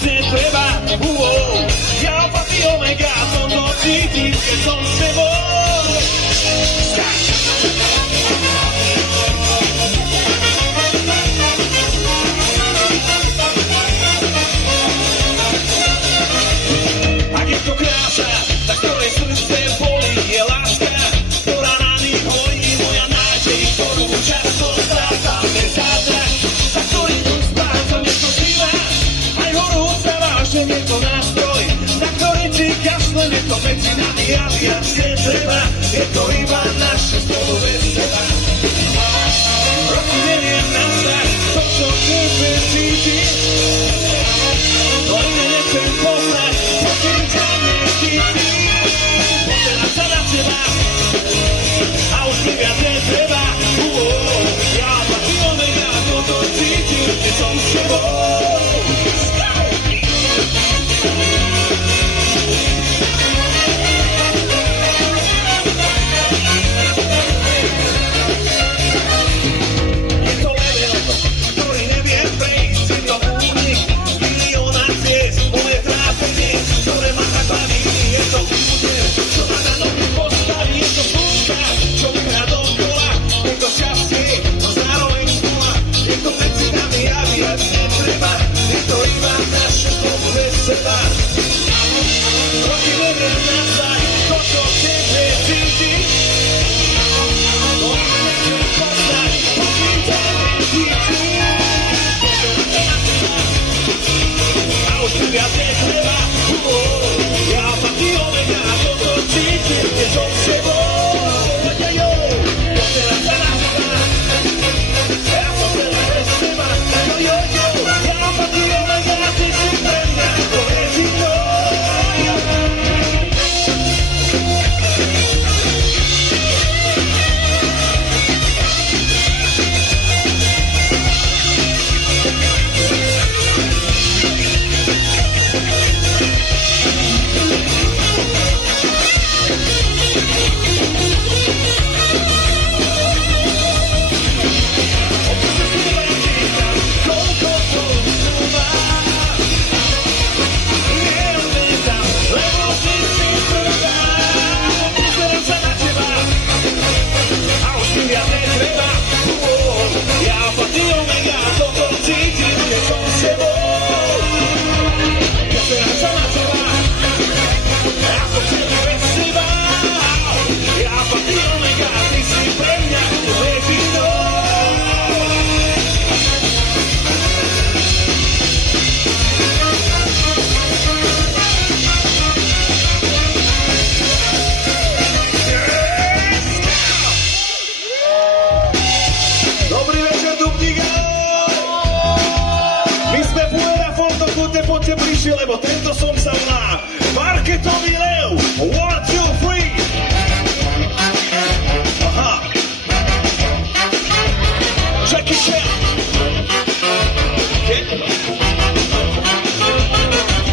viac netreba. Ja Alfa i Omega, toto cítim, keď som s tebou. Ak je to krása, tak ktorej srdce bolí, je láska, ktorá rány hojí, moja nádej, ktorú často strátam, je zázrak, za ktorý tu spácam, je to sila, aj horúca vášeň, je to nástroj, na ktorý ti kašlem, je to medzi nami a viac netreba, je to iba naše spolu bez seba. Roky neviem nazdať, to čo tebe cítim, no mne nechcem poznať, pokým ťa nechytím. Pozerám sa na teba a už mi viac netreba. Ja Alfa i Omega, toto cítim, keď som s tebou. Je to level, ktorý neviem prejsť, si to únik, milióna ciest, moje trápenie, ktoré ma tak baví. Je to úder, čo ma na nohy postaví, je to slúčka, čo vyhrá dokola, je to šťastie, no zároveň smula, je to medzi nami a viac netreba, je to iba naše spolu bez seba. Roky neviem nazdať, to čo v tebe cítim, no nechcem poznať, pokým ťa nechytím. A už mi viac netreba, ja Alfa i Omega, toto cítim, keď som s tebou. Pozerám sa na teba, ja som celý bez teba. Ja Alfa i Omega, ty si pre mňa, to je zimno. Ja Alfa i Omega, toto cítim, keď som s tebou. Pozerám sa na teba, ja som celý bez teba. Ja Alfa i Omega, ty si pre mňa jedinou. Dobrý večer, Dubníka! My sme Fuera Fondo Kute, poďte bližšie, lebo tento som sa volá Parketový lev! 1, 2, 3! Aha! Jackie Chan!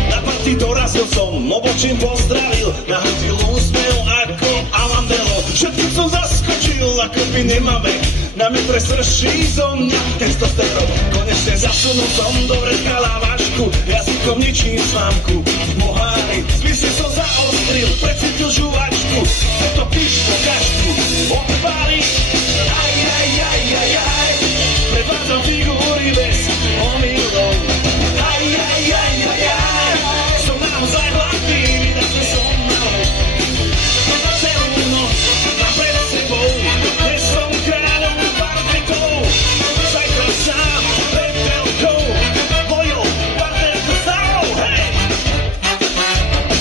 Na party dorazil som, obočím pozdravil, nahodil úsmev ako Alan Delon. Všetkým som zaskočil, ako by nemáme. Na mňu presrší zo mňa testosterón. Konečne zasunul som do vrecka lávašku, jazykom ničím slámku. V mohári zmysle som zaostril, precítil žuvačku. To piško kašku odpáli. Aj, aj, aj, aj, aj. Prevádzam figúry bez omylov. Aj, aj, aj, aj, aj. Som naozaj hladný, vydať sa som malou. Celú noc mám pred sebou, dnes som kráľom parketov. Zajtra sám pred telkou, mojou partnerkou starou, hej!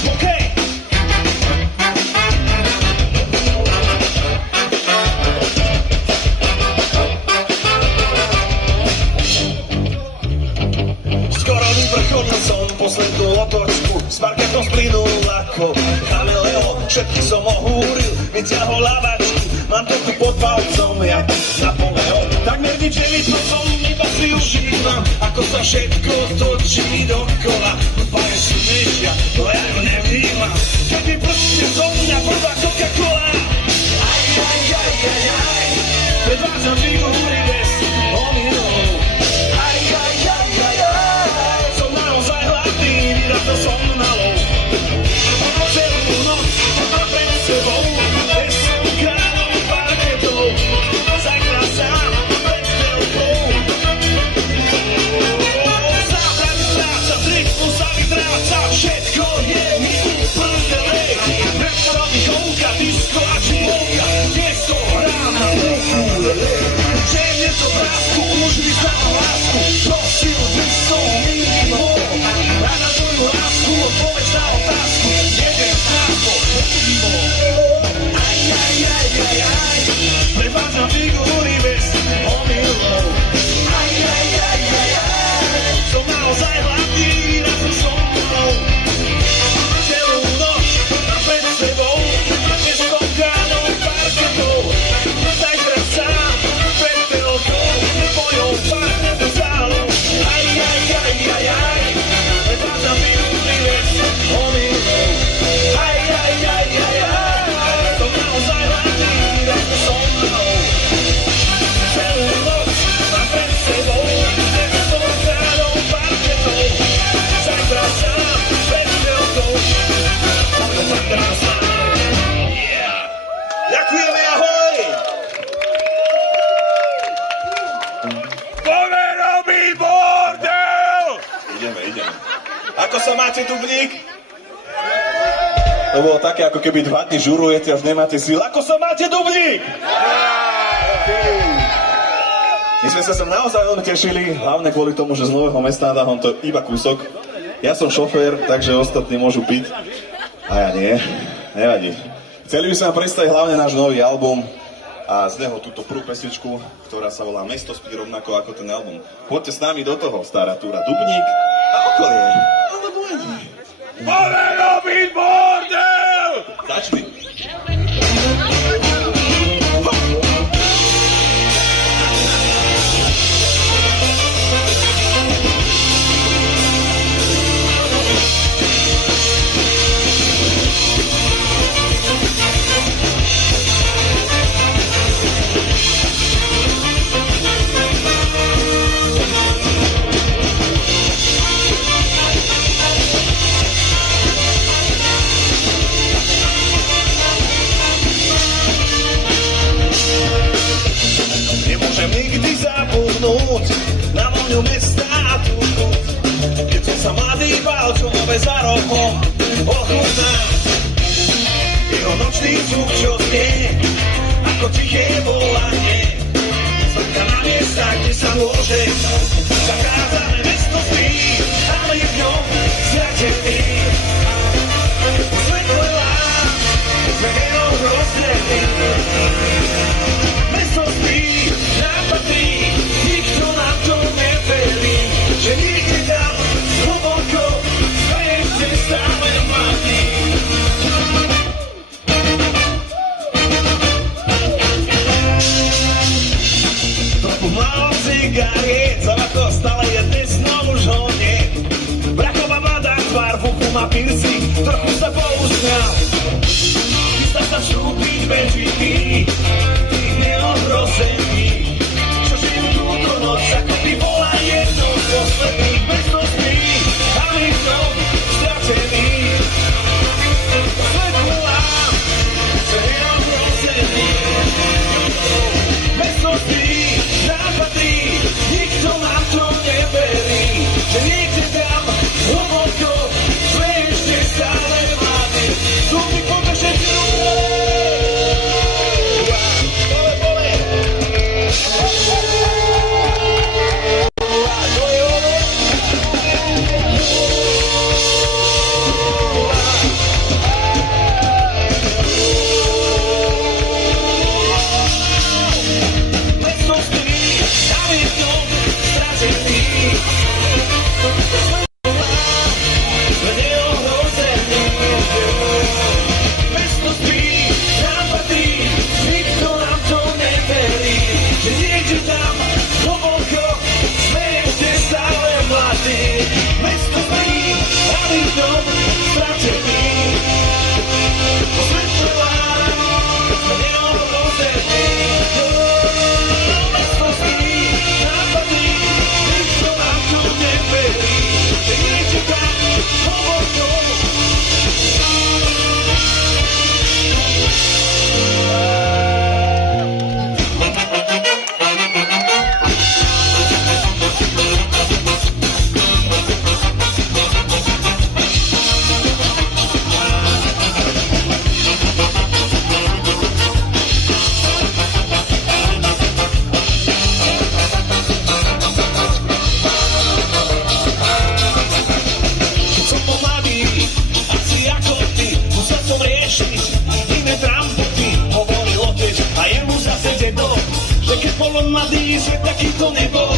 OK! Skoro vyvrcholil som poslednú otočku, s parketom splynul ako chameleon. Všetky som ohúril, vyťahol lavačku, mám to tu pod palcom, jak Napoleon. Takmer nič nevidno som, iba si užívam, ako sa všetko točí dokola. Hudbaje si mešia, to ja ho nevnímam, keď mi prstne zo mňa prvá Coca-Cola. Aj, aj, aj, aj, aj, predvádzam figúry bez omylov. Aj, aj, aj, aj, aj, som naozaj hladný. ideme. Ako sa máte, Dubník? To bolo také, ako keby 2 dny žurujete a už nemáte síl. Ako sa máte, Dubník? My sme sa sem naozaj veľmi tešili, hlavne kvôli tomu, že z Nového Mesta nad Váhom to iba kúsok. Ja som šofér, takže ostatní môžu piť. A ja nie, nevadí. Chceli by sme vám predstaviť hlavne náš nový album a z neho túto prvú pesničku, ktorá sa volá Mesto spí, rovnako ako ten album. Poďte s nami do toho, stará túra Dubník a okolie. Poďme robiť bordel! Začni. Nemôžem nikdy zabudnúť na voňu mesta a tú chuť, keď som sa mladý bál, čo máme za rohom ochutnať. Jeho nočný zvuk, čo znie, ako tiché volanie, zvonka na miesta, kde sa môže zachádzame. Mesto spí, ale je v ňom zratený. Usvetlila, sme jenom rozdelí. Mesto spí, nám patrí, nikto nám to neverí, že niekde tam hlboko sme ešte stále mladí. Trochu málo cigariet, zavako stále je dnes, no už ho nie. Brachová mladá tvár, v uchu má pirsi, trochu sa pousmial. Chystá sa vstúpiť medzi tých neohrozených, čo žijú túto noc, ako by bola jednou z posledných. Mesto spí, a my v tom stratení. Svetlá, že neohrozený. Mesto spí, nám patrí, nikto nám to neverí, že niekde tam hlboko sme ešte stále mladí. Tu mi pokaže mladý svet takýto nebol.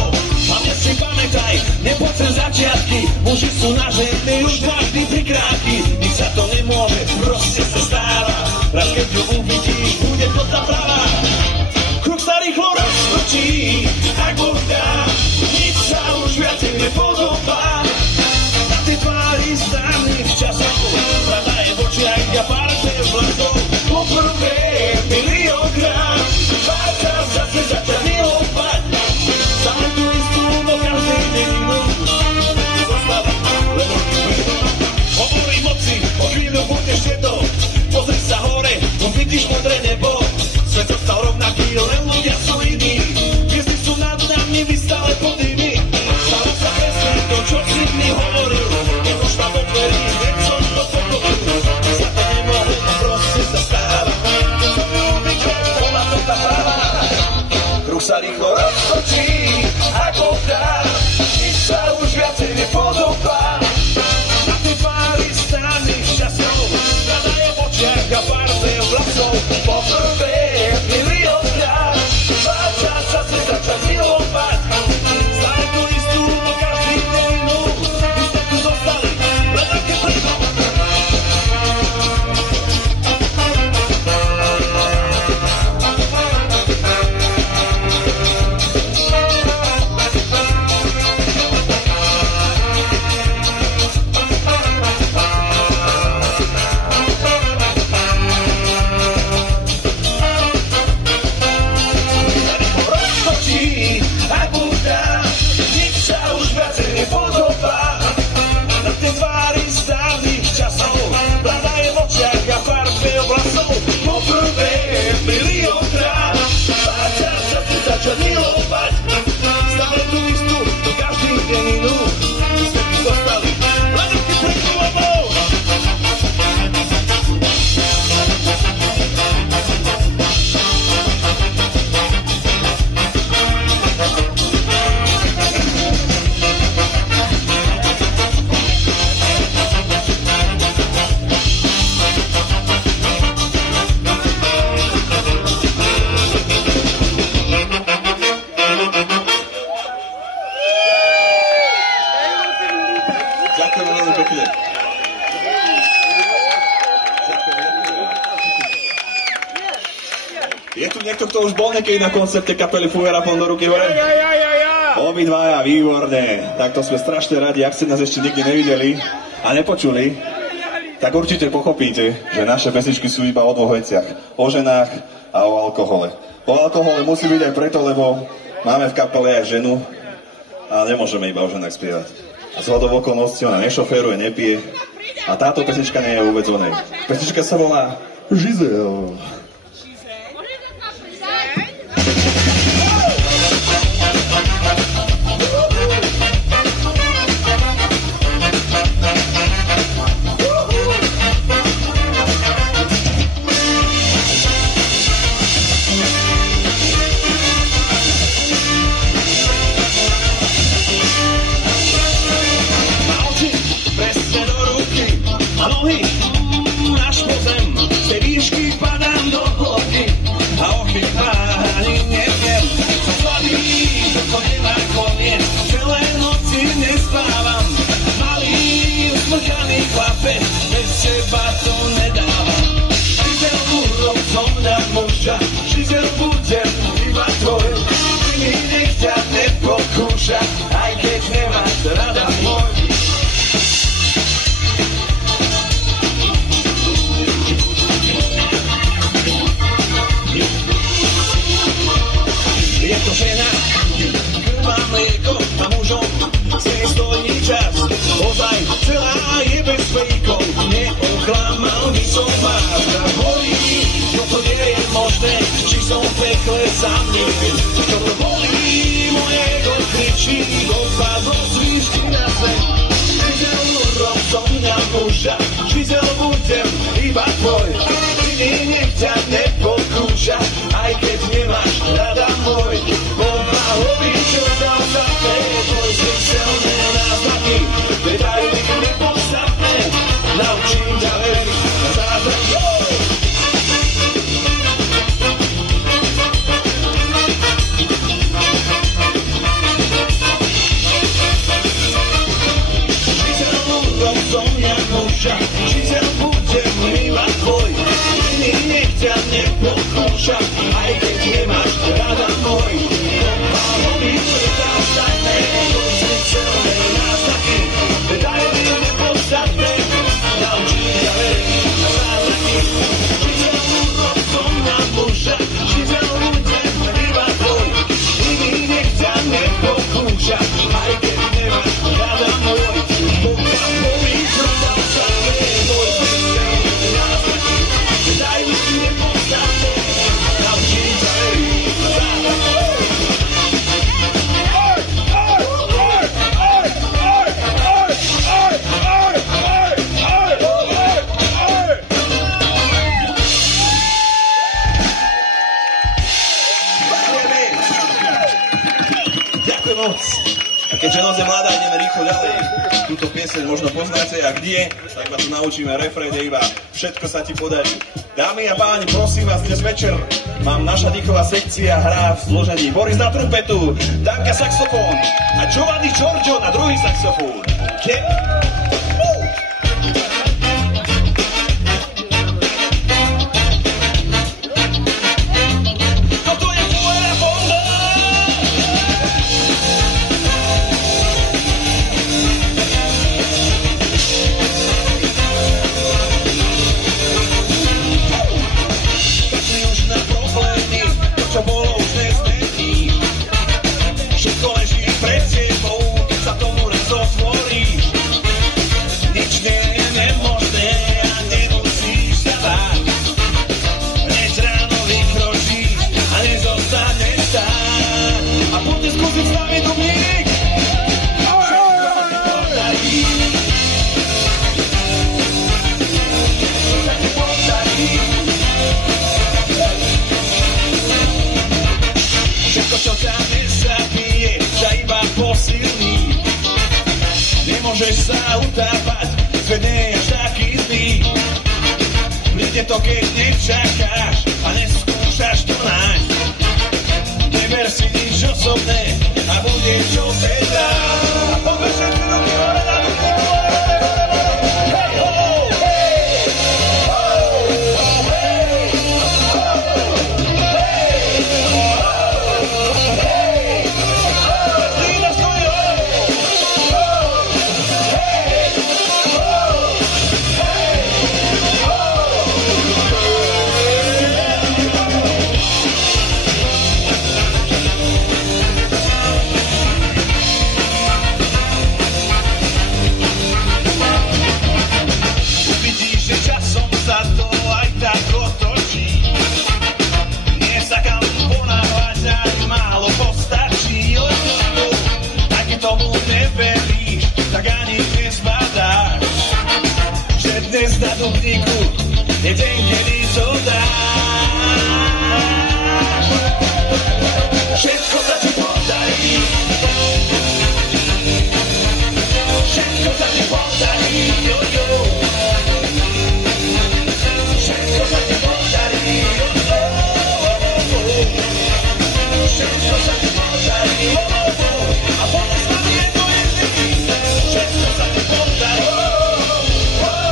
Hlavne si pamätaj, nepoď cez začiatky, muži sú na ženy už každý 3 krátky. Nič sa to nemôže, proste sa stáva, raz keď ju uvidíš, bude to tá pravá. Kruh sa rýchlo roztočí, ak Boh dá, nič sa už viacej nepodobá. Na tej tvári známych časov, pravda je v očiach a pár ten vlasov. Poprvé miliónkrát, pár sa zase začal milovať. Stále tú istú vo každej dedinu zostáva len hovorí moci, o chvíľu bude šteto. Pozri sa hore, no vidíš modré nebo. Svet zostal rovnaký, len ľudia sú iní. Ďakujem veľmi pekne. Je tu niekto, kto už bol niekedy na koncerte kapely Fujera Pon do ruky hore? Obidvaja, výborne. Takto sme strašne radi, ak ste nás ešte nikdy nevideli a nepočuli, tak určite pochopíte, že naše pesničky sú iba o dvoch veciach. O ženách a o alkohole. O alkohole musí byť aj preto, lebo máme v kapele aj ženu a nemôžeme iba o ženách spievať. A z hodou okolností ona nešoféruje, nepije a táto pesnička nie je vôbec o nej. Pesnička sa volá Žizel. Žizel budem iba tvoj, ty mi nechťa nepokúša, aj keď nemáš rada môj. Je to žena, krvá mlieko a mužom z nej stojí čas. Ozaj celá je bez fejkov, neoklamal by som vás. Tak bolí, toto nie je možné, či som v pekle sám neviem. Toto bolí, moje ego kričí, dopadlo svíšky na zem. Žizel úrom som mňa muža, žizel budem iba tvoj. Ty mi nechťa nepokúša, aj keď nemáš rada môj. Pomahový, čo dal za te, tvoj zmyselné náznaky, detaily nepodstatné, naučím ťa veriť na zázrak. Žizel budem iba tvoj, ty mi nechťa nepokúša, aj keď nemáš rada môj. Pomahový, čo dal za te, tvoj zmyselné náznaky, detaily nepodstatné, naučím ťa veriť na zázraky. Žizel úrom som na muža, žizel budem iba tvoj, ty mi nechťa nepokúša, aj keď nemáš rada môj. Pomahový, čo dal za te, tvoj zmyselné náznaky, detaily nepodstatné, naučím ťa veriť na zázraky. Ďakujem moc. A keďže noc je mladá, ideme rýchlo ďalej. Túto pieseň možno poznáte, ak nie, tak ma tu naučíme refrén, iba všetko sa ti podarí. Dámy a páni, prosím vás, dnes večer mám naša dýchová sekcia hrá v zložení Boris na trumpetu, Danka saxofón a Giovanni Giorgio na druhý saxofón. Nemôžeš sa utápať, svet nie je až taký zlý. Príde to, keď nečakáš a neskúšaš to nájsť. Neber si nič osobné a bude čo teda. A poďme všetci ruky hore na duchu. nezbadá, že dnes na Dubníku je deň, kedy to dá. Všetko sa ti podarí, všetko sa ti podarí, jo, jo. Všetko sa ti podarí, jo, jo. Všetko sa ti podarí, jo, jo. A potom sa mi jedno jediný, všetko sa ti podarí, jo, jo.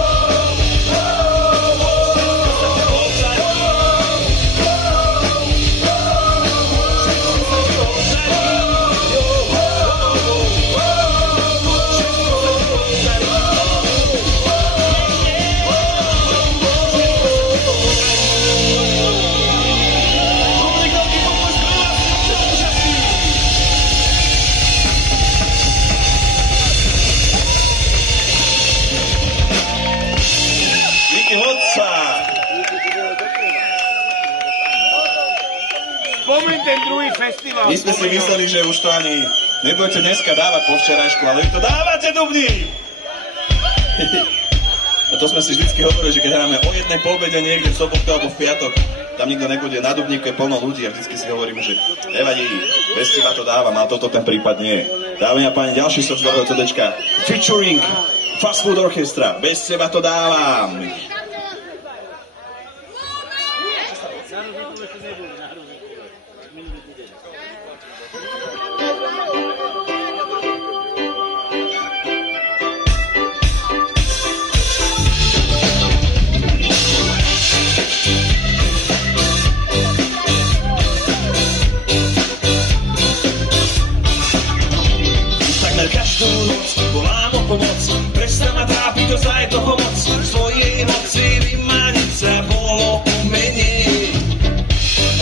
Spomeň ten druhý festival. My sme si mysleli, že už to ani nebudete dneska dávať po včerajšku, ale vy to dávate, Dubník! A to sme si vždycky hovorili, že keď hráme o jednej po obede niekde v sobotu alebo v piatok, tam nikto nebude, na Dubníku je plno ľudí a vždycky si hovoríme, že nevadí, bez teba to dávam, ale toto ten prípad nie je. Dámy a páni, ďalší song z nového CDčka, featuring Fast Food Orchestra, bez teba to dávam. Každú noc volám o pomoc, prestaň ma trápiť, ozaj toho moc, v svojej moci vymaniť sa bolo umenie.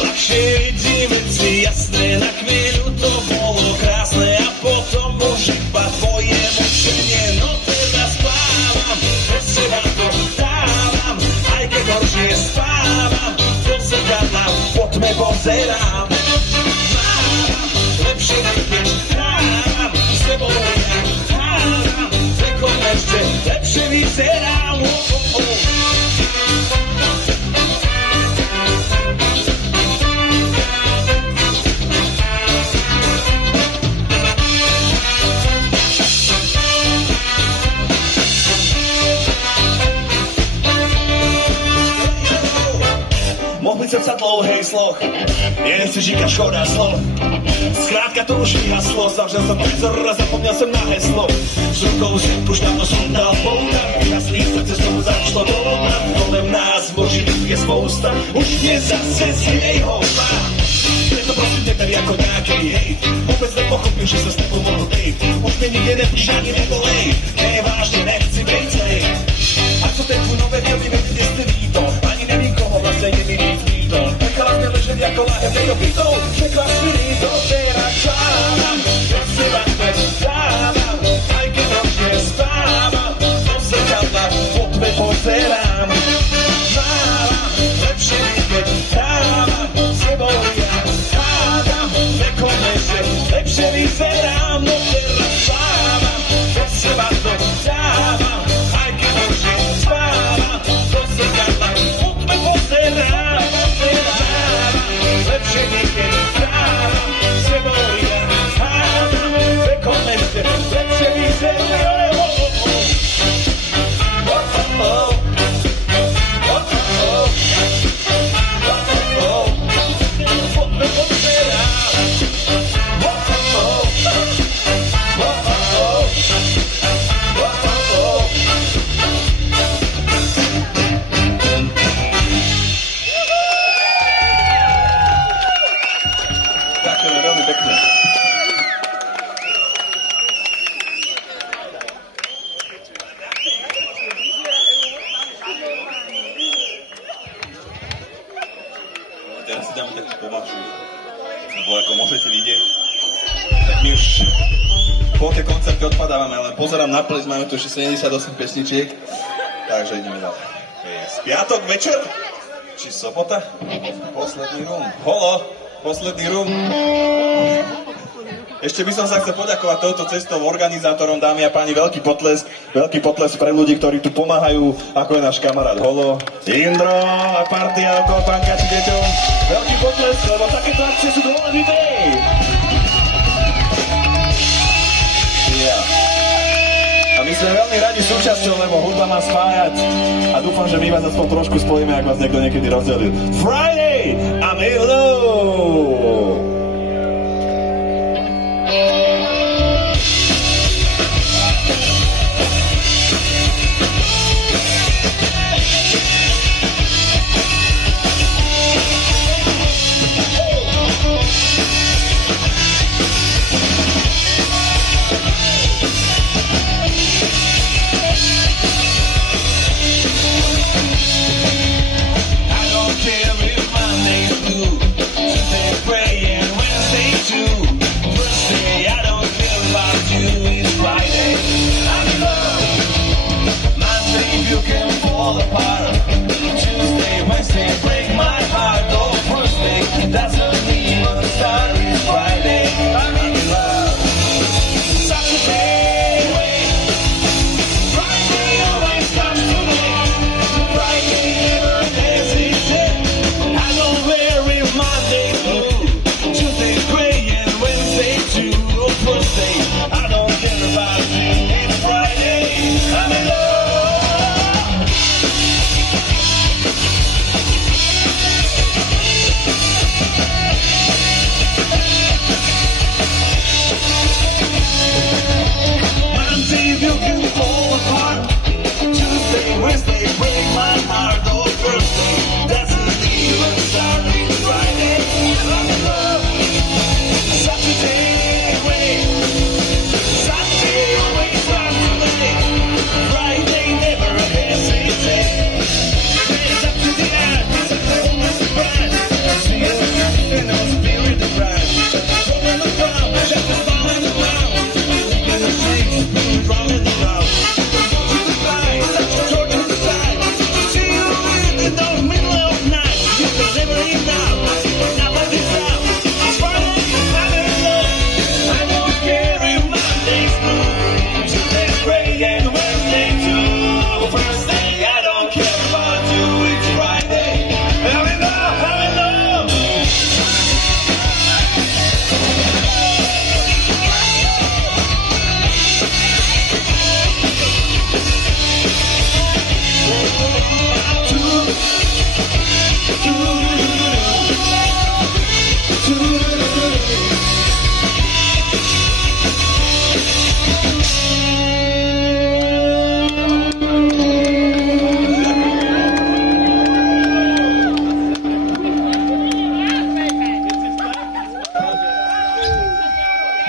Ľahšie vidím veci jasné, na chvíľu to bolo krásne a potom už iba tvoje mučenie. No teraz spávam, bez teba to dávam, aj keď horšie spávam, do zrkadla po tme pozerám. Mávam, lepšie než dávam, s tebou ja hádam, vekom ešte lepšie vyzerám. Mohl byť srdca dlouhej sloh, jen si říkáš škoda slov. Zkrátka to už vyhaslo, zavřel jsem prizor a zapomněl jsem na heslo. S rukou jsem už dávno sundal pouta, vyhaslý srdce znovu začalo dolat. Kolem nás možných je spousta, už mě zase zlej houba. Preto prosím neber jako nějakej hejt, vůbec nepochopím, že se s tebou mohl dejt. Už mě nikde nepíš ani nebolej, ne vážně nechci bejt zlej. A co ten tvůj nové měl by vědět, jestli ví to, ani nevím koho vlastně je mi víc líto. Nechala jsme ležet jako láhev nedopitou, řekla si líto, teraz žádám, bez teba to dávám, aj keď ročne spávam, do zrkadla po tme pozerám. Mávam, lepšie vidieť dávam, s tebou ja hádam, vekom ešte lepšie vyzerám. No teraz spávam, bez teba to dávam, aj keď ročne spávam, do zrkadla po tme pozerám. Lepšie vidieť dávam, s tebou ja hádam, vekom ešte lepšie vyzerám. Ďakujeme veľmi pekne. Teraz si dáme takú pomalšiu, lebo ako môžete vidieť, tak my už po tie koncerty odpadávame, ale pozerám na playlist, máme tu ešte 78 pesničiek, takže ideme ďalej. Piatok večer, či sobota, posledný rum, holo, posledný rum. Ešte by som sa chcel poďakovať touto cestou organizátorom, dámy a páni, veľký potles pre ľudí, ktorí tu pomáhajú, ako je náš kamarát Holo, Indro a partia okolo pankači deťom. Veľký potles, lebo takéto akcie sú dôležité. A my sme veľmi radi súčasťou, lebo hudba má spájať a dúfam, že my vás aspoň trošku spojíme, ak vás niekto niekedy rozdelil. Friday, I'm in love.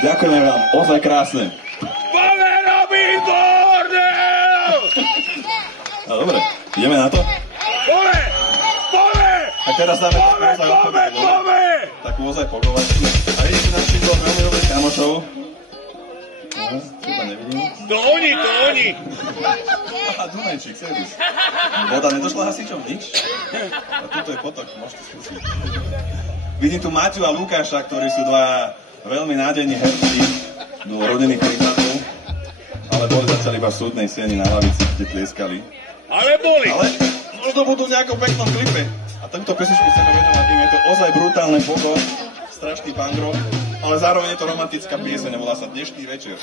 Ďakujeme vám, ozaj krásne. Povero bordel! No dobre, ideme na to? Pome! A teraz dáme takú ozaj pogovačku. A vidíte našich dvoch veľmi dobrých kamošov. No, čo to nevidím? To oni! Aha, Dunajčík, servis. Voda nedošla hasičom? Nič? A tuto je potok, môžete skúsiť. Vidím tu Maťu a Lukáša, ktorí sú dva veľmi nádejní herci do rodinných príkladov, ale boli začali iba v súdnej sieni na lavici, kde tlieskali. Ale boli! Ale možno budú v nejakom peknom klipe. A tento pesničku chceme venovať im. Je to ozaj brutálne pogo, strašný punk rock, ale zároveň je to romantická pieseň, volá sa Dnešný večer.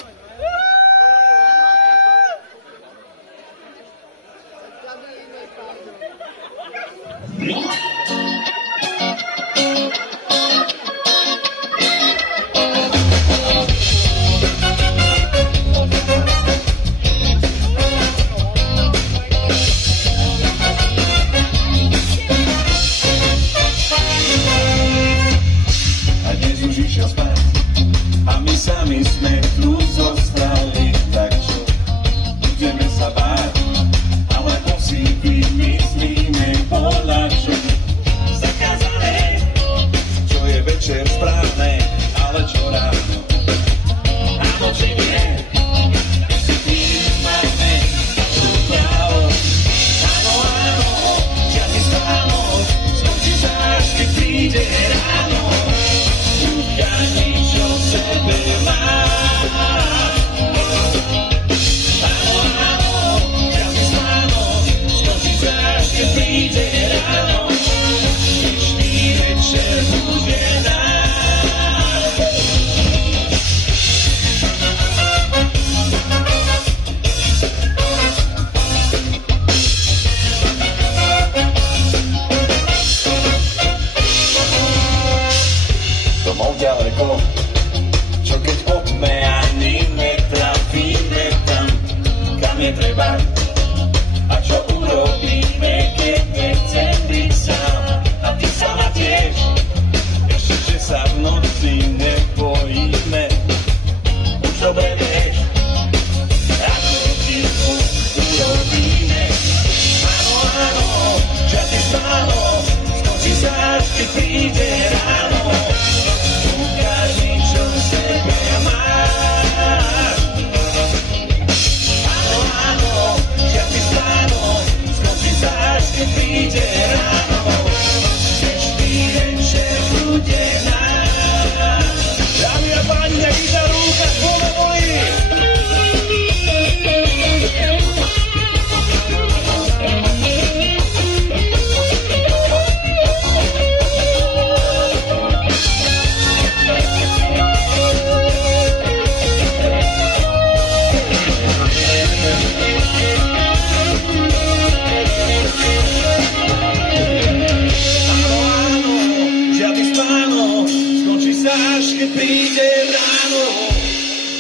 A my sami sme tu zostali, tak čo budeme sa báť, ale musí vymyslíme voľačo. spať. A čo urobíme, keď nechcem byť sám? A ty sama tiež. Ešte, že sa v noci nebojíme. Už dobre vieš, ako ti urobíme. Áno, áno, žiadny spánok, skončí sa až keď príde ráno. Ukáž mi, čo v sebe máš. Áno, áno, žiadny spánok, skončí sa až keď príde ráno. Ešte večer bude náš. Dámy a páni, na gitaru Lukáš Pomevolý. Keď príde ráno,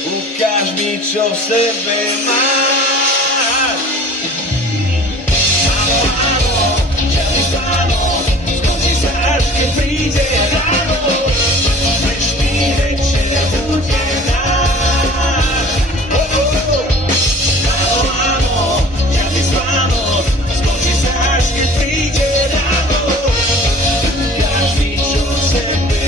ukáž mi, čo v sebe máš. Áno, áno, žiadny spánok, skončí sa až keď príde ráno. Dnešný večer bude náš. Áno, áno, žiadny spánok, skončí sa až keď príde ráno. Ukáž mi, čo v sebe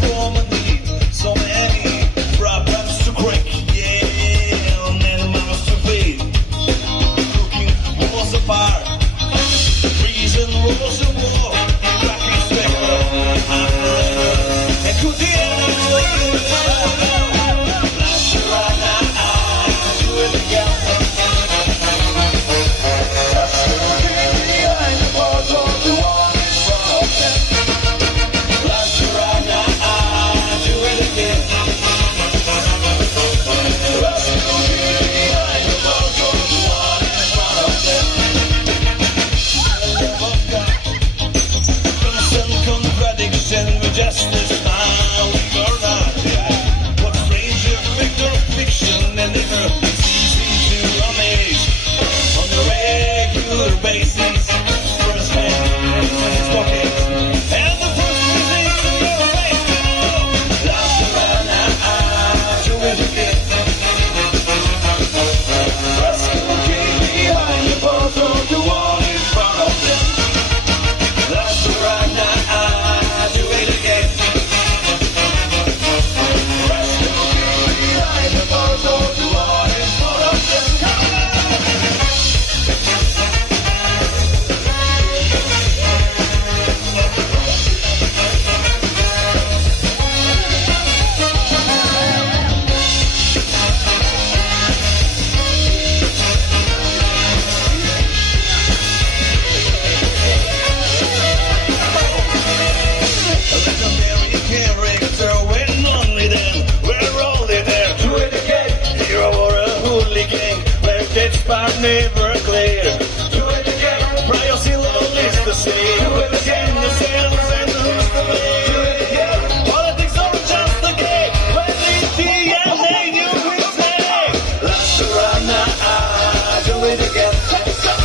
for money, so many problems to break, yeah, many mouths to feed. Cooking walls apart, reason was a war, back in Spectre, and could the end last right now, do it again. That's looking behind the bars of the one in front of them. Justice, now we are not, yeah. What stranger victor of fiction, and never it's easy to amaze on a regular basis. First man in his pocket, and the first mistake to your face. Last around now, do it again. Let's go behind the bars of the wall in front of them. Last around now, do it again. Never clear. Do it again. Prior still is the same. Do it again. The sales and who's the blame. Do it again. Politics are just a game. When it's the end, then you will say, last around now, do it again. Let's go.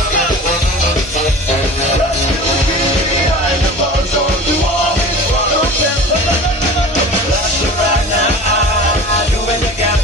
Let's go behind the bars on the wall in front of them. Last around now, do it again.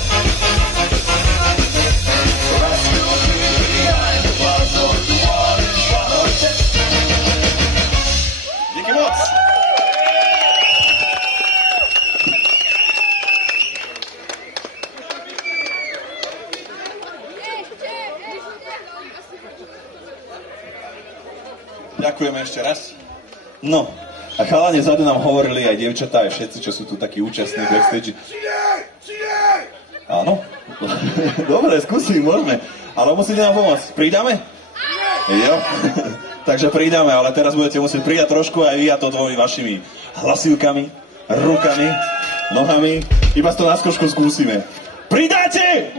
Ďakujeme ešte raz. No, A chalani vzadu nám hovorili aj dievčatá, aj všetci, čo sú tu takí účastní backstage. Áno? Dobre, skúsim, môžeme. Ale musíte nám pomôcť. Pridáme? Jo. Takže pridáme, ale teraz budete musieť pridať trošku aj vy, a to dvomi vašimi hlasivkami, rukami, nohami. Iba to na skúšku skúsime. Pridáte?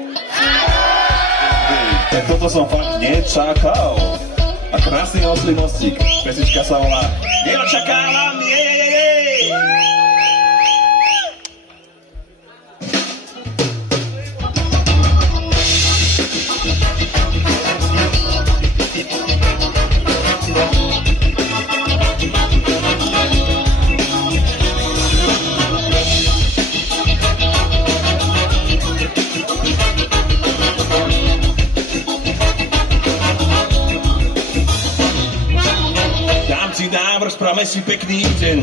Tak toto som fakt nečakal. A krásny oslý mostík. Pesnička sa volá Neočakávam, jej. Správame si pekný deň,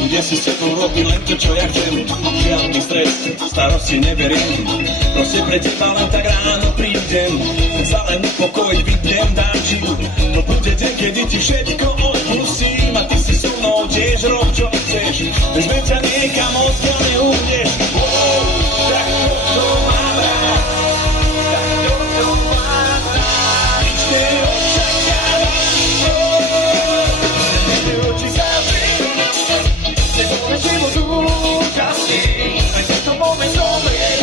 bude si s tebou robiť len to, čo ja chcem. Žiadny stres, starosti neberiem, proste pre teba len tak ráno prídem. Sa len upokojiť, vypnem, dám živ. To bude deň, kedy ti všetko odpustím. A ty si so mnou tiež rob, čo chceš. Vezmem ťa niekam, odkiaľ neújdeš. Tak to mám rád, tak to mám rád. Nič neočakávam. Život účastný, aj tento moment zomrie.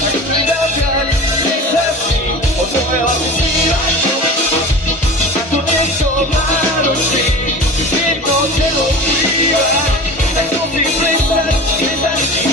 Tak pridáťať, nech zasní, od tvojho hlasy zpívať. Ako niečo náročný, jedno telo zpíva. Tak musím prestať, nezačni.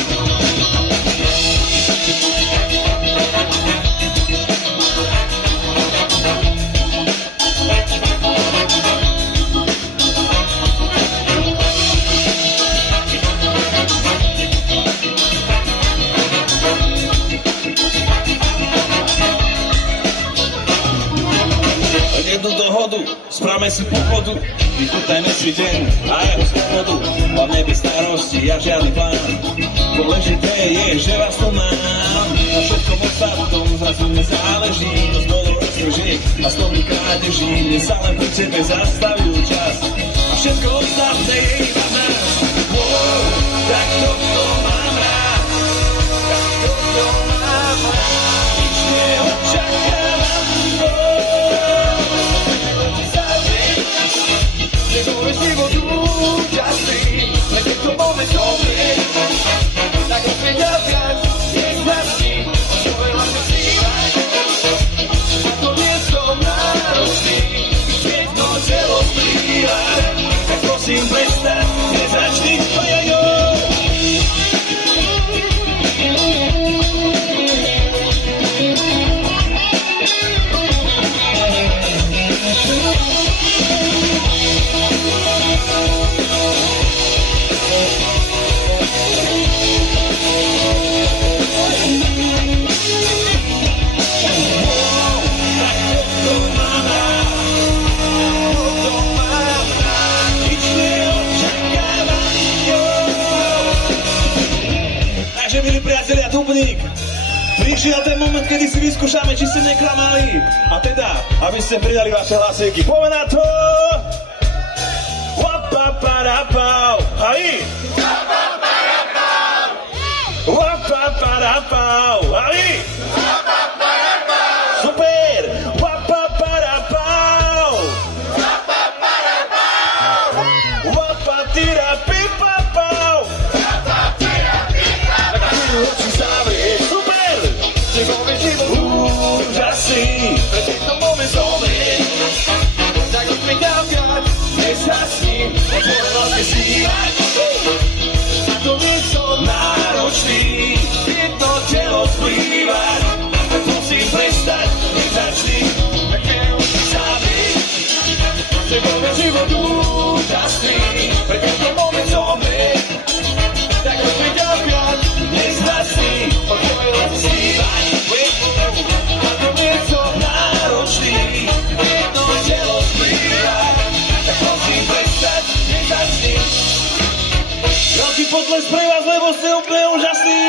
Jednu dohodu, správame si pochodu, vychutajme si deň a jeho slobodu. Hlavne bez starosti a žiadny plán. Dôležité je, že vás to mám. Na všetkom ostatnom zrazu nezáleží. To zbolo rozkrožiek a slovný krádeží. Mne sa len pri tebe zastavil čas. A všetko ostatné je iba nás. Tak toto mám rád. Tak toto mám rád. Nič neočakávam. Tvoj život účastný, len tento moment zomrie. Tak opäť ďalkať, nech zasní, od tvojho hlasy zpívať. A to nie som náročný, jedno telo zpívať. Tak prosím prestaň, nezačni, ojojo. Milí priatelia, Dubník, prišiel ten moment, kedy si vyskúšame, či ste neklamali. A teda, aby ste pridali vaše hlasíky. Poďme na to! Wapaparapau! Haji! Wapaparapau! Wapaparapau! Haji! Wapaparapau! Super! Wapaparapau! Wapaparapau! Wapatirapipapau! Oči zavrie, super! Tvoj život úžasný, pre tento moment zomrie. Tak už mi ďalkať, nezasní, od tvojho hlasy zpívať. A to niečo náročný, jedno telo splývať. Tak musím prestať, nezačni, tak mi oči zavrie. Tvoj život úžasný, pre tento moment zomrie. Tak už mi ďalkať, nezasní, od tvojho hlasy zpívať. A to niečo náročný, jedno telo splývať. Tak prosím prestať, nezačni. Veľký potles pre vás, lebo ste úplne úžasní.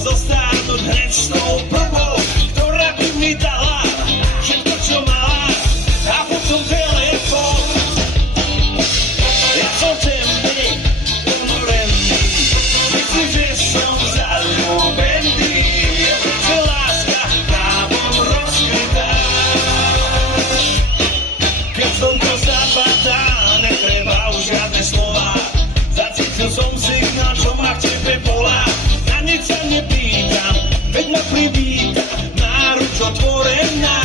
zostarnúť hneď s tou prvou, ktorá by mi dala všetko, čo mala, a potom telefón. Ja som temný, ponorený, myslím, že som zaľúbený, že láska právom rozkrytá. Keď slnko zapadá, netreba už žiadne slova, zacítil som signál, čo ma k tebe volá. Na nič sa nepýtam, veď ma privíta náruč otvorená.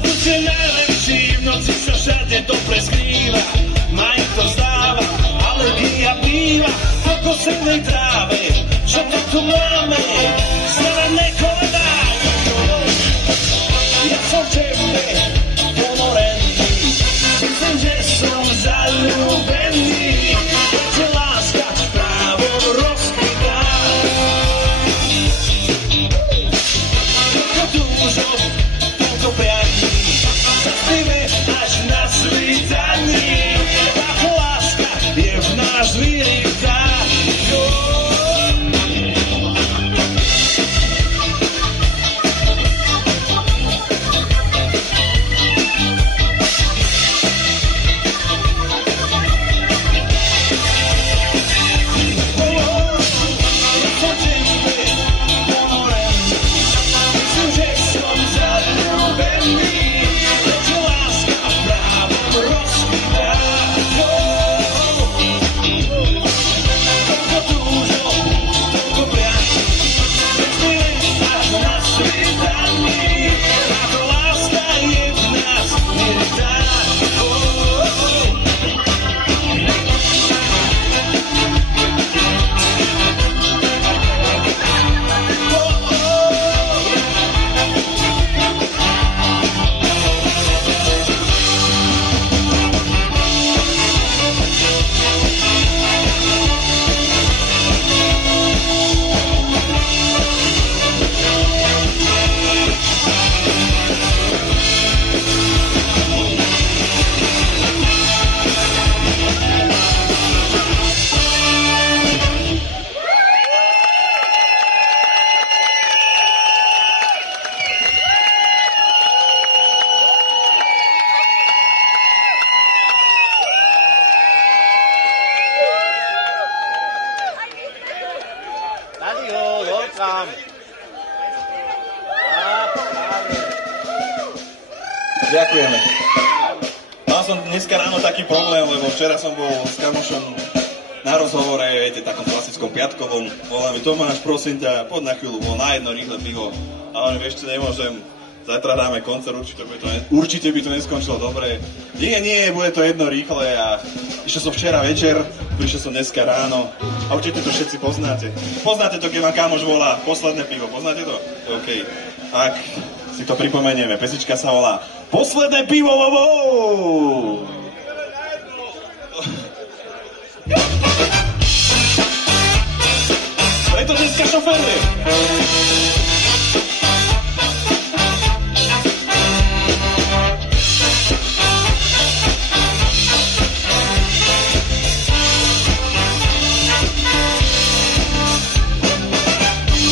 Buďte najlepší, v noci sa všade dobre skrýva, ma to zdáva, alergia býva po kosenej tráve. Čo to tu máme? Zelené kolená. Ja som tebe ponorený, myslím, že som zaľúbený, že láska právom rozkrytá. Toľko túžob, toľko prianí, zaspíme až na svítaní. Táto láska je v nás vyrytá. Ďakujeme. Mal som dneska ráno taký problém, lebo včera som bol s kamošom na rozhovore, viete, takom klasickom piatkovom. Volá mi: Tomáš, prosím ťa, poď na chvíľu, bol na jedno rýchle pivo. A on: vieš čo, nemôžem, zajtra dáme koncert, určite by to neskončilo dobre. Nie, bude to jedno rýchle. A išiel som včera večer, prišiel som dneska ráno a určite to všetci poznáte. Poznáte to, keď vám kamoš volá posledné pivo, poznáte to? OK. Ak si to pripomenieme, pesnička sa volá Posledné pivo, Preto dneska šoféruje.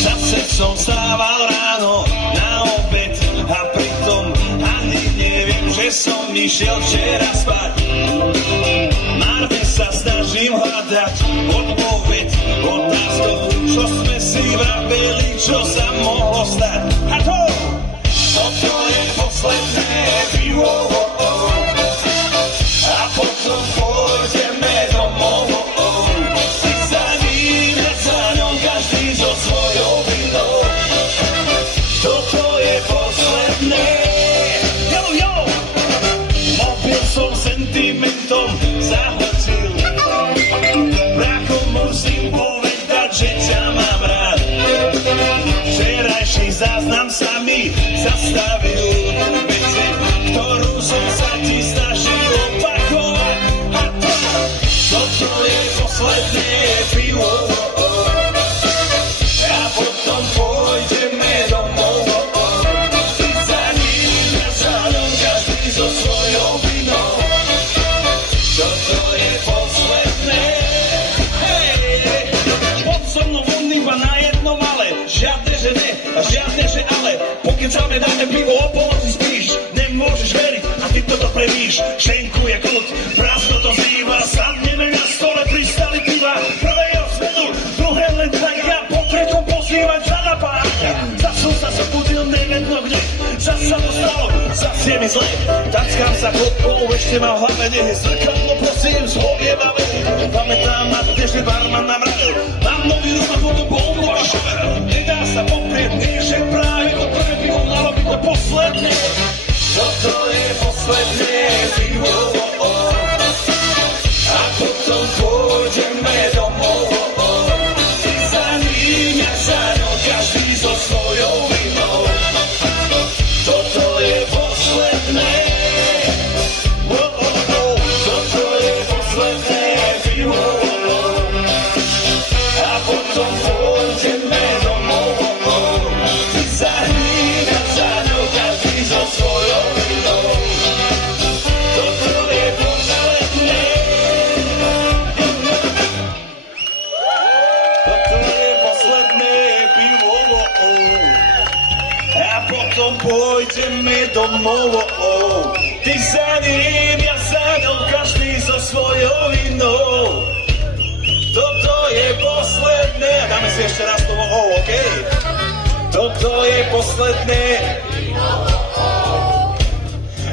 Zase som stával ráno na obed a pritom ani neviem, že som išiel včera spať. Marne sa snažím hľadať odpoveď otázkou, čo sme si vraveli, čo sa mohlo stať. A toto je posledné pivo a potom pôjdeme domov. Si sa ním, za ňom každý so svojou vinou. Toto je posledné. Mobil som sentimentom zahltil. Brakom musím povedať, že ťa mám rád. Včerajší záznam sa mi zastavil v veci, ktorú som sa ti snažil opakovať. A toto je posledné pivo a potom pôjdeme domov. Ty za ním, za ňom, každý so svojou vinou. Toto je posledné. Pod so mnou on iba na jednom, ale Dáme pivo o polnoci spíš, nemôžeš veriť a ty toto prevíš. Šenkuje kľud, prázdno to zýva, sadneme na stole, pristali piva. Prvé je osvedu, druhé len tak ja, po treťom pozývať za napáka. Zas som sa zobudil, nevedno kde, zas sa to stalo, zas je mi zle. Tackám sa klopkou, ešte ma v hlave nie je zrkadlo, prosím, zvuk je bavé. Pamätám na dnešný barman nám radil, mám nový rúbak, vodu, bombu a šofer. Nedá sa poprieť, nie že práve to prvé pivo, malo by to posledné. Toto je posledné pivo, a potom pôjdeme domov. Ty za ním, ja za ňou, každý so svojou vinou. Toto je posledné, toto je posledné pivo, a potom pôjdeme domov. Ty za ním, ja za ňou, každý so svojou vinou. Toto je posledné, toto je posledné pivo, a potom pôjdeme domov. Ty za ním, ja za ňou, každý so svojou vinou. Toto je posledné, dáme si ešte raz to OK? Toto je posledné,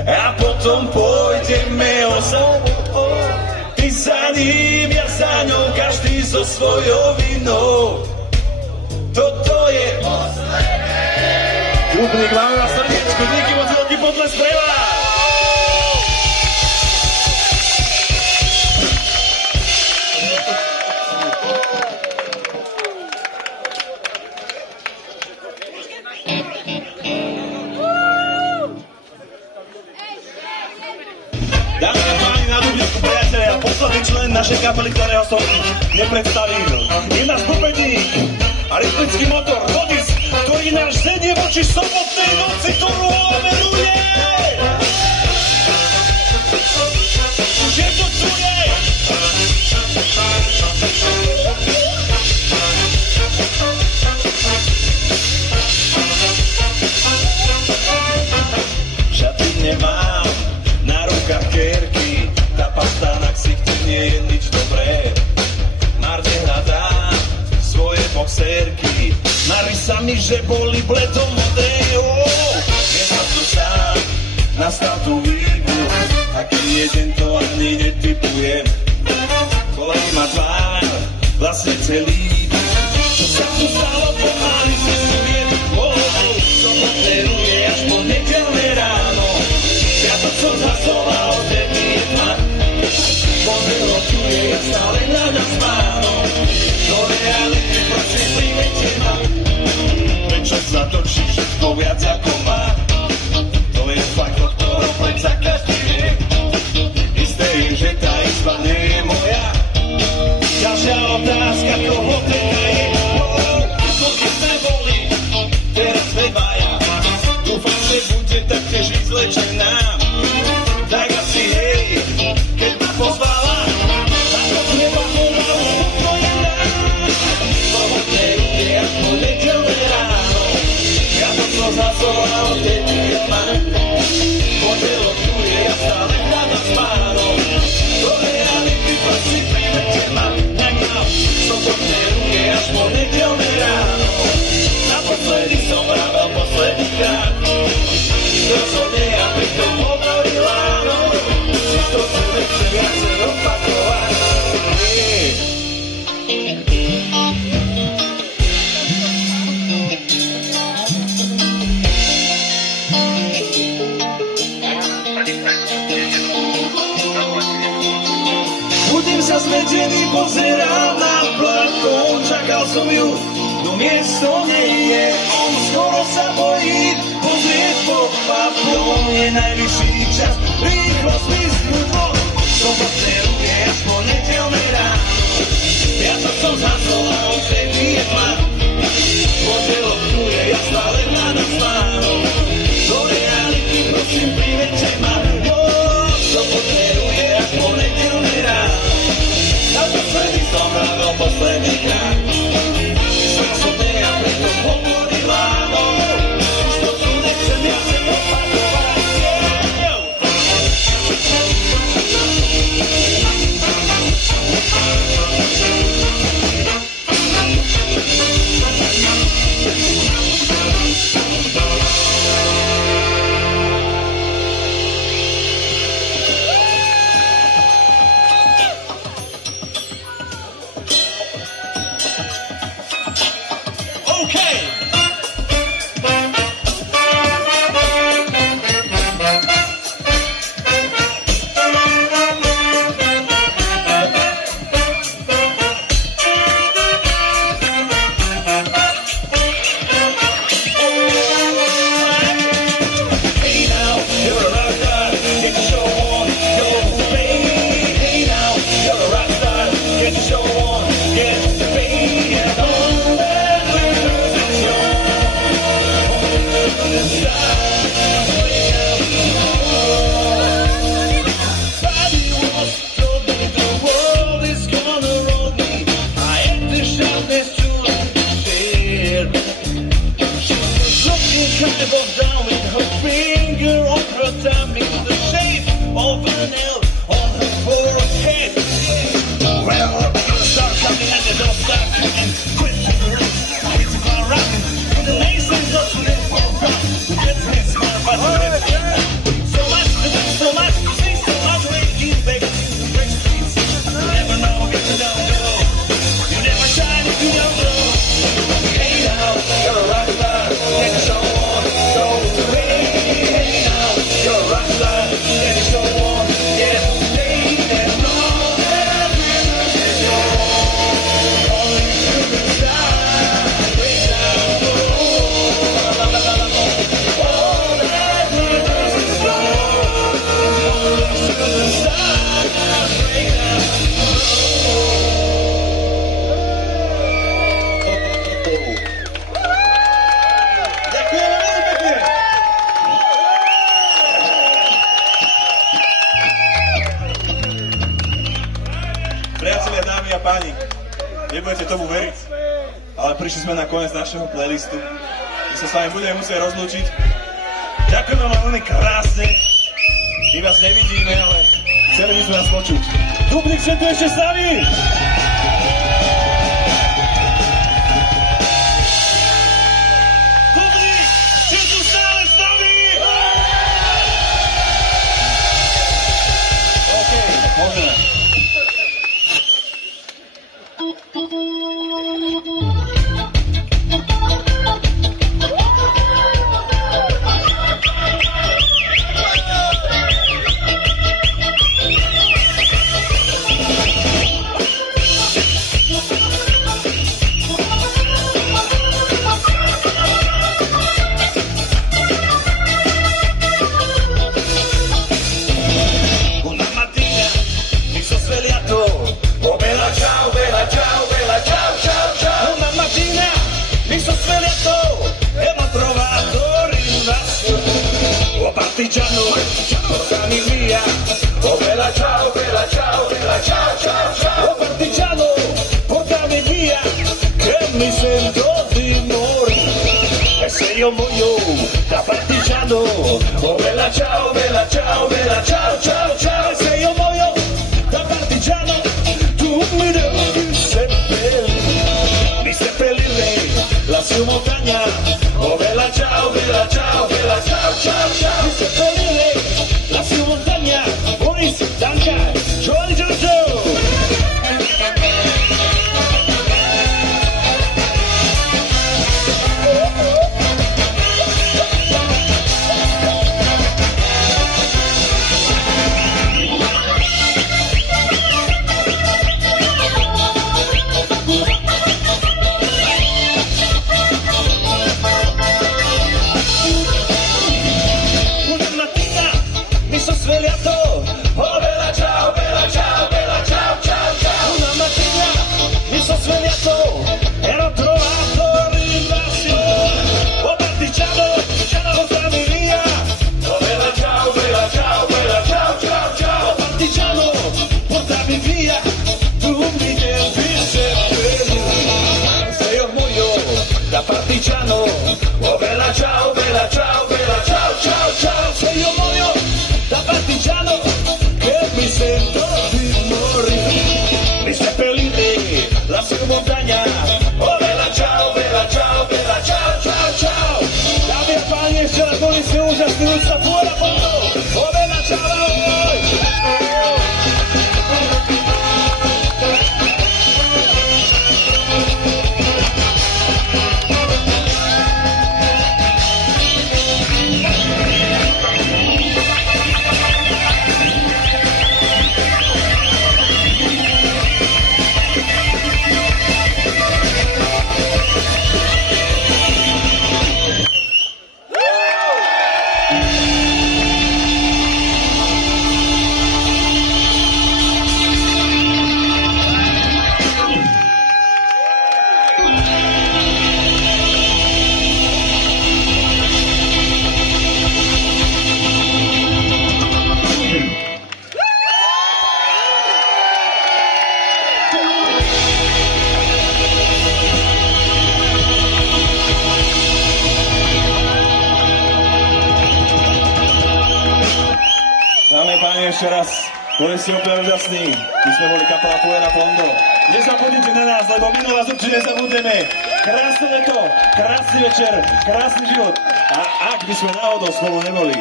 a potom pôjdeme Ty za ním, ja za ňou, každý so svojou vinou. Toto je posledné. Kubník, máme na srdiečku, díky moc veľký potles pre vás. Dámy a páni, na dubňovku, priatelia, posledný člen našej kapely, ktorého som nepredstavil, je náš bubeník a rytmický motor, Rodis, ktorý náš zedie voči sobotnej noci, ktorú voláme ľudia. Už je to čuje. Šaty nemám, na rukách kerky, tá pasta na ksichte nie je nič dobré. Marne hľadám svoje boxerky, na rysami, že boli bledomodré. Nesam tu sám, nastal tu výbuch, aký jeden to ani netypujem. Bolí ma tvár, vlastne celý duch. Čo sa tu stalo, pomaly si sujem. Sobotné ruje až po nedeľné ráno, sviatok som zhasol a odtedy je tma. Pondelok tu je, ja stále hľadám spáno. Do reality prosím príjmete ma. Prečo sa točí všetko viac ako má? To je fakt, od ktorom predsa každý vie. Isté je, že tá izba nie je moja. Ďalšia otázka, koho teda je? Ako keď sme boli, teraz sme dvaja. Dúfam, že bude taktiež vyzlečená. Tak asi hej, keď ma pozvala, ako treba moja uspokojená. Sobotné ruky až po nedeľné ráno, ja to som zasoval, odtedy je tma. Pondelok tu je, ja stále hľadám spáno. Do reality prosím príjmete ma. Sobotné ruky až po nedeľné ráno, naposledy som vravel posledný krát. Rozhodne ja pritom hovorila, no, to si nechce viacej opakovať. Budím sa zmetený, pozerám na plafón, čakal som ju, no miesto nie je. On skoro sa bojí pozrieť pod paplón. Je najvyšší čas rýchlo zmiznúť von. Sobotné ruky až po nedeľné ráno, piatok som zhasol a odtedy je tma. Pondelok tu je, ja stále hľadám spáno. Do reality prosím príjmete ma. Sobotné ruky až po nedeľné ráno, naposledy som vravel posledný krát. Som ja pritom hovorila, no, to tu nechcem viac Dámy a páni, nebudete tomu veriť, ale prišli sme na koniec našeho playlistu. My sa s vami budeme musieť rozlúčiť. Ďakujem vám veľmi krásne. My vás nevidíme, ale chceli by sme vás počuť. Dubník, že tu ešte s nami? Dubník, že tu stále s nami? OK, môžeme. Partigiano, portami via. Oh bella ciao, bella ciao, bella ciao, ciao, ciao. Oh partigiano, portami via, che mi sento di morire. E se io muoio da partigiano, oh bella ciao, bella ciao, bella ciao, ciao, ciao. E se io muoio da partigiano, tu mi devi seppellire lassù in montagna. Oh bella ciao, bella ciao, bella ciao, ciao, ciao. Mi seppellire lassù in montagna. Boris, danke, Giovanni Giorgio. Partigiano, oh bella ciao, bella ciao, bella ciao, ciao, ciao. Se io muoio da partigiano, che mi sento di morire. Mi seppellite lassù in montagna. Oh bella ciao, bella ciao, bella ciao, ciao, ciao. Dámy a páni, ešte raz boli si úžasnúť sa pôra fondo. Oh bella ciao a voi. Ešte raz, boli ste úplne úžasní. My sme boli kapela Puera Fondo. Nezabudnite na nás, lebo my na vás určite nezabudneme. Krásne leto, krásny večer, krásny život. A ak by sme náhodou spolu neboli,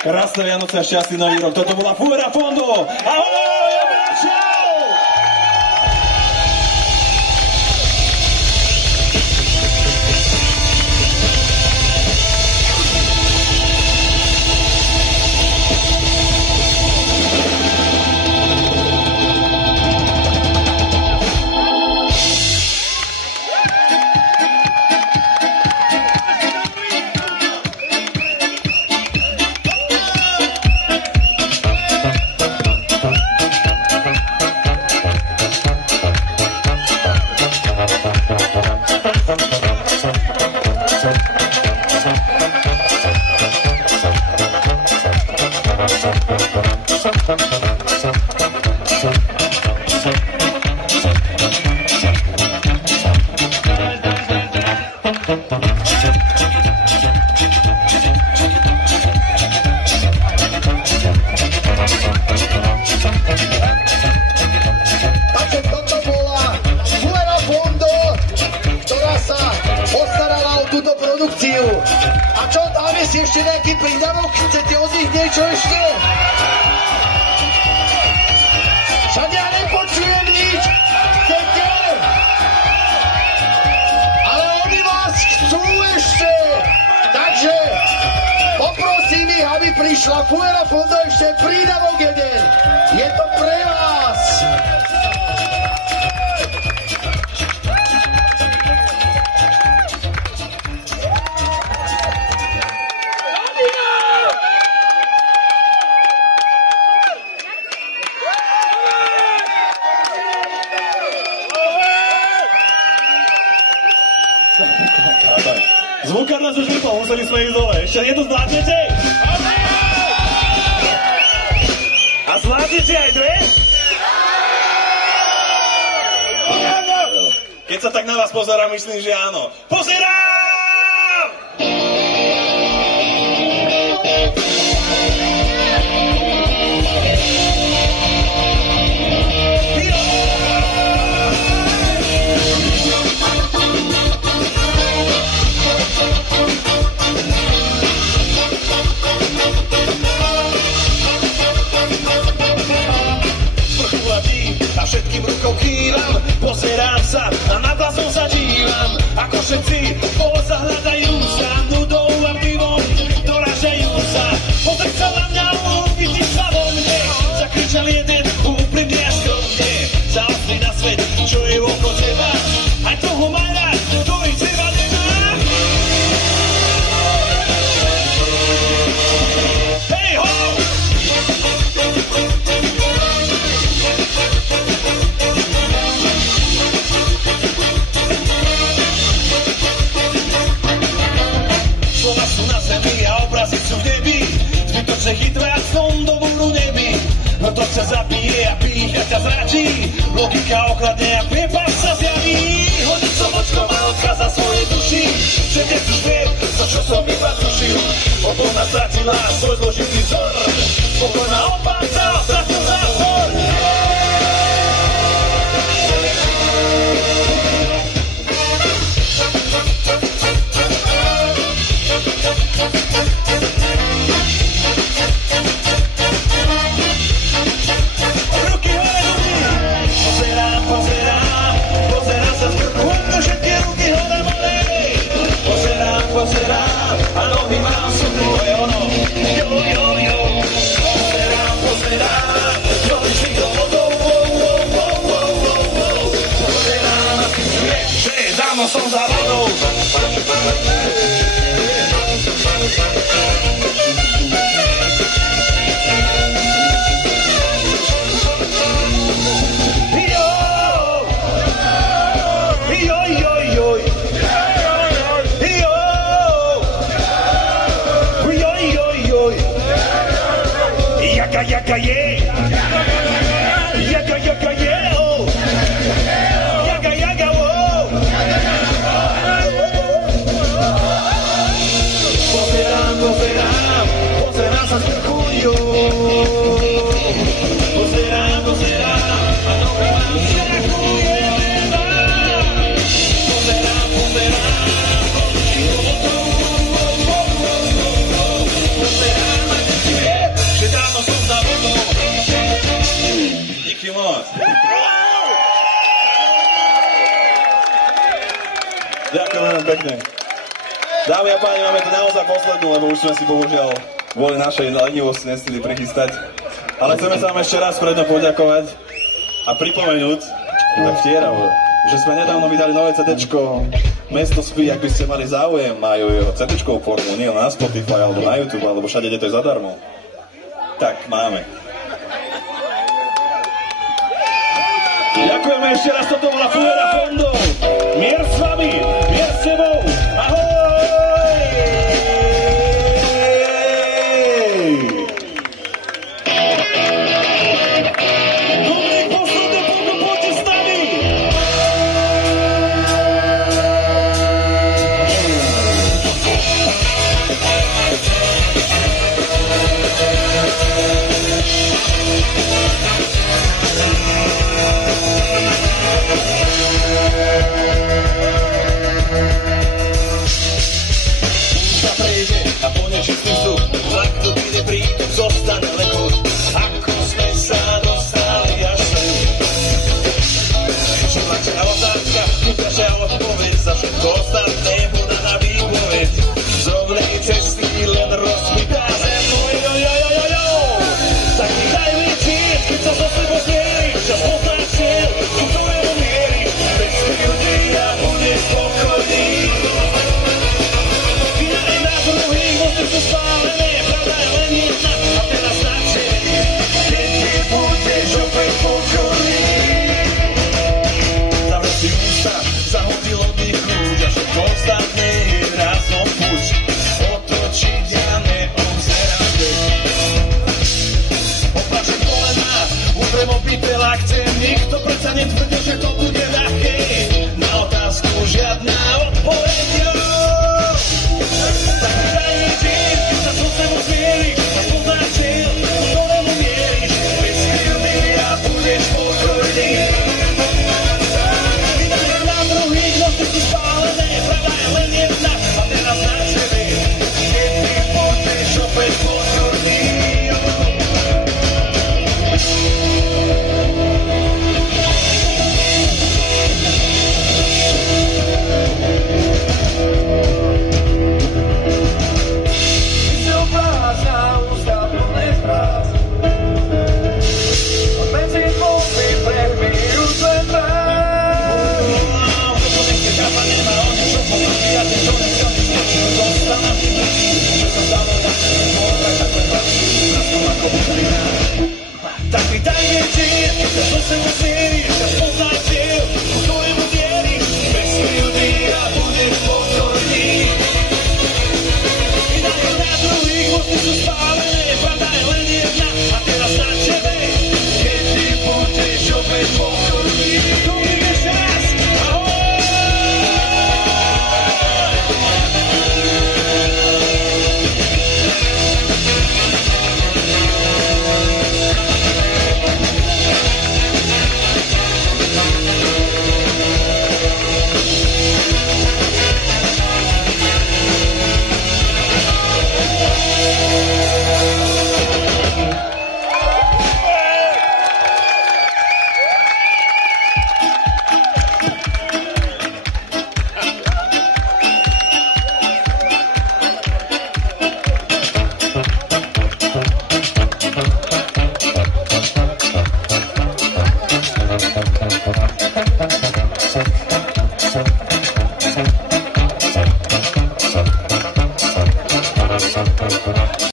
krásne Vianoce a šťastný nový rok. Toto bola Puera Fondo. Ahoj, čau! si ešte nejaký prídavok? Chcete od nich niečo ešte? Však ja nepočujem nič! Chcete? Ale oni vás chcú ešte! Takže poprosím ich, aby prišla Fuera Fondo ešte prídavok jeden. Je to pre vás! Zvukár nás už vypol, museli sme ísť dole. Ešte jednu zvládnete? A zvládnete aj dve? Keď sa tak na vás pozerám, myslím, že áno. Pozerám! A všetkým rukou kývam, pozerám sa a nad vlasom sa dívam, ako všetci sa hľadajú sa nudou a pivom, doražajú sa. Pozri sa na mňa, uvidíš sa vo mne, zakričal jeden úprimne a skromne. Zaostri na svet, čo je okolo teba, aj toho maj rád, ktorý teba nemá. Hej ho! Slova sú na zemi a obrazy sú v nebi, zbytočne chytré a snom do múru nebi. No to sa zabije a pícha ťa zračí, logika okradne a priepas sa zjaví. Hodiť som očkom a odkaza svojej duši, že dnes už viem, to čo som iba tušil. Lebo ona stratila svoj zložitý vzor, spokojná opáca a stratil zápor. Ruky hore do mňa, pozerám, pozerám, pozerám sa z vrchu, všetky ruky hore malej. Pozerám, pozerám, a nohy mám sú tvoje ono, jo, jo, jo. Pozerám, pozerám, čočí do vodou, pozerám a si viem, že dávno som za vodou. Jaka je, jaka je, oh. Jaka, oh. Pozerám, pozerám, pozerám sa z vrchu, jo. Pozerám, pozerám, a nohy mám všetku jedna. Pozerám, pozerám, pozerám, a ty si vie, že dávno som za vodou. Díky moc. Ďakujem veľmi pekne. Dámy a páni, máme tu naozaj poslednú, lebo už sme si bohužiaľ kvôli našej lenivosti nestihli prichystať. Ale chceme sa vám ešte raz predno poďakovať a pripomenúť, tak vtieravo, že sme nedávno vydali nové CDčko Mesto spí, ak by ste mali záujem, majú jeho CDčkovú formu, nie na Spotify alebo na YouTube, alebo všade, kde to je zadarmo. Tak, máme. Ďakujeme ešte raz, toto bola Fuera Fondo. Mier s vami, mier s tebou. Ahoj! Dominik, posledné poďme, poďte s nami. Nikto predsa netvrdil, že to